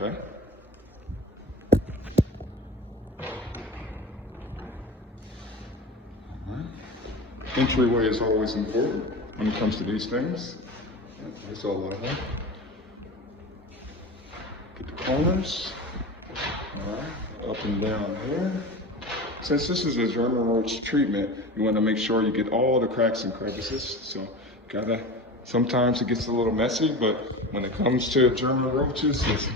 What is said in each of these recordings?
okay? Entryway is always important when it comes to these things. That's all I have. Get the corners. All right, up and down here. Since this is a German roach treatment, you want to make sure you get all the cracks and crevices. So sometimes it gets a little messy, but when it comes to German roaches, it's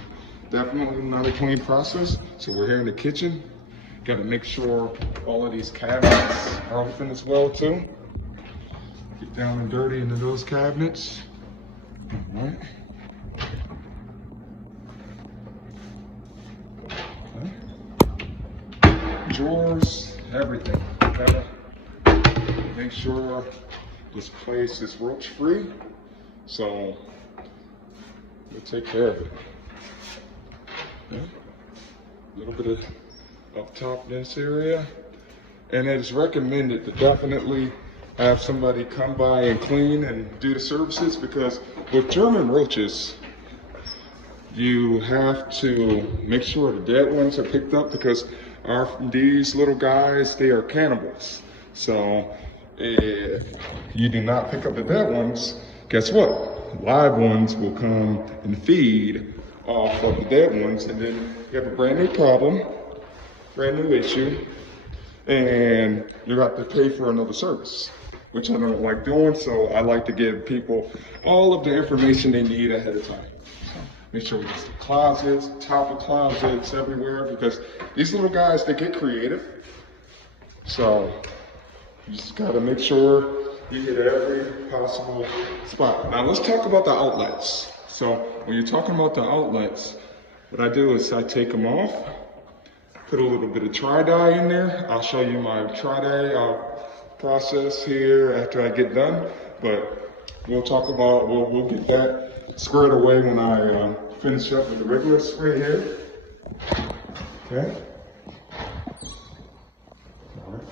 definitely not a clean process. So we're here in the kitchen. Got to make sure all of these cabinets are open as well too. Get down and dirty into those cabinets. All right. Okay. Drawers, everything. Gotta make sure this place is roach free. So we'll take care of it. Okay. A little bit of up top this area, and it's recommended to definitely have somebody come by and clean and do the services, because with German roaches you have to make sure the dead ones are picked up, because these little guys, they are cannibals. So if you do not pick up the dead ones, guess what? Live ones will come and feed off of the dead ones, and then you have a brand new problem, brand new issue, and you got to pay for another service, which I don't like doing. So I like to give people all of the information they need ahead of time. So make sure we get the closets, top of closets everywhere, because these little guys, they get creative. So you just got to make sure you hit every possible spot. Now let's talk about the outlets. So when you're talking about the outlets, what I do is I take them off, put a little bit of tri-dye in there. I'll show you my tri-dye process here after I get done, but we'll get that squared away when I finish up with the regular spray here. Okay. All right.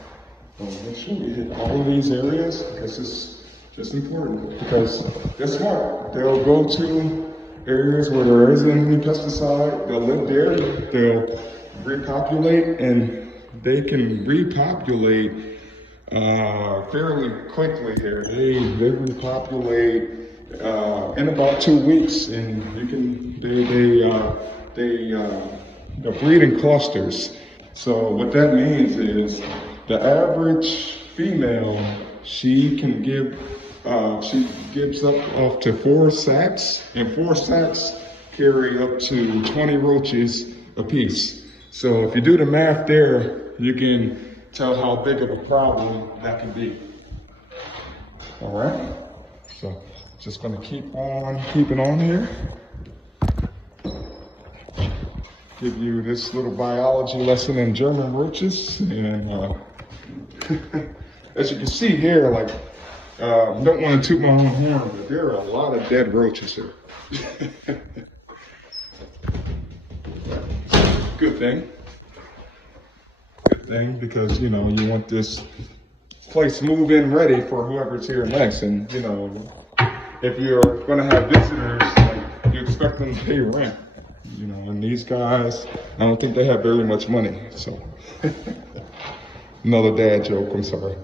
So make sure we hit all of these areas, because it's just important, because guess what? They'll go to areas where there isn't any pesticide, they'll live there, they'll repopulate, and they can repopulate fairly quickly here. They repopulate in about 2 weeks, and they breed in clusters. So what that means is the average female, she gives up to 4 sacs, and 4 sacs carry up to 20 roaches a piece. So if you do the math there, you can tell how big of a problem that can be. All right, so just gonna keep on keeping on here. Give you this little biology lesson in German roaches, and as you can see here, like, don't want to toot my own horn, but there are a lot of dead roaches here. Good thing. Good thing, because you know, you want this place move-in ready for whoever's here next. And you know, if you're going to have visitors, like, you expect them to pay rent. You know, and these guys, I don't think they have very much money. So another dad joke, I'm sorry.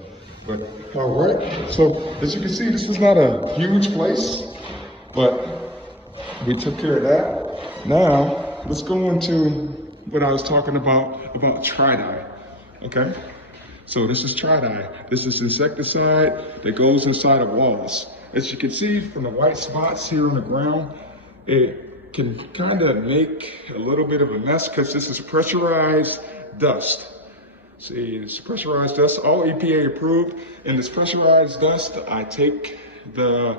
But all right, so as you can see, this is not a huge place, but we took care of that. Now let's go into what I was talking about tri-dye. Okay, so this is tri-dye. This is insecticide that goes inside of walls. As you can see from the white spots here on the ground, it can kind of make a little bit of a mess, because this is pressurized dust. See, it's pressurized dust, all EPA approved. And this pressurized dust, I take the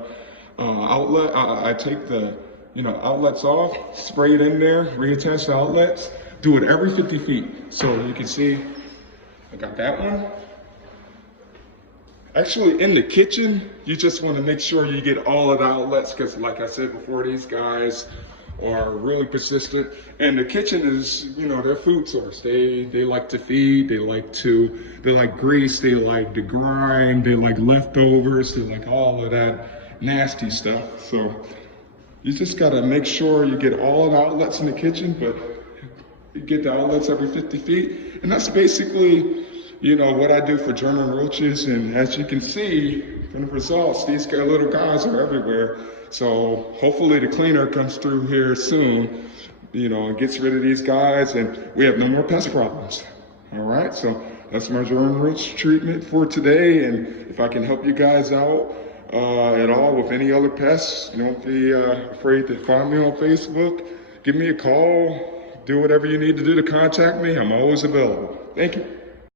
I take the outlets off, spray it in there, reattach the outlets, do it every 50 feet. So you can see, I got that one. Actually, in the kitchen, you just want to make sure you get all of the outlets, because like I said before, these guys are really persistent. And the kitchen is, their food source. They like to feed, they like grease, they like the grime, they like leftovers, they like all of that nasty stuff. So, You just gotta make sure you get all the outlets in the kitchen, but you get the outlets every 50 feet. And that's basically, what I do for German roaches. And as you can see from the results, these little guys are everywhere. So hopefully the cleaner comes through here soon, and gets rid of these guys, and we have no more pest problems. All right, so that's my German roach treatment for today. And if I can help you guys out at all with any other pests, don't be afraid to find me on Facebook. Give me a call. Do whatever you need to do to contact me. I'm always available. Thank you.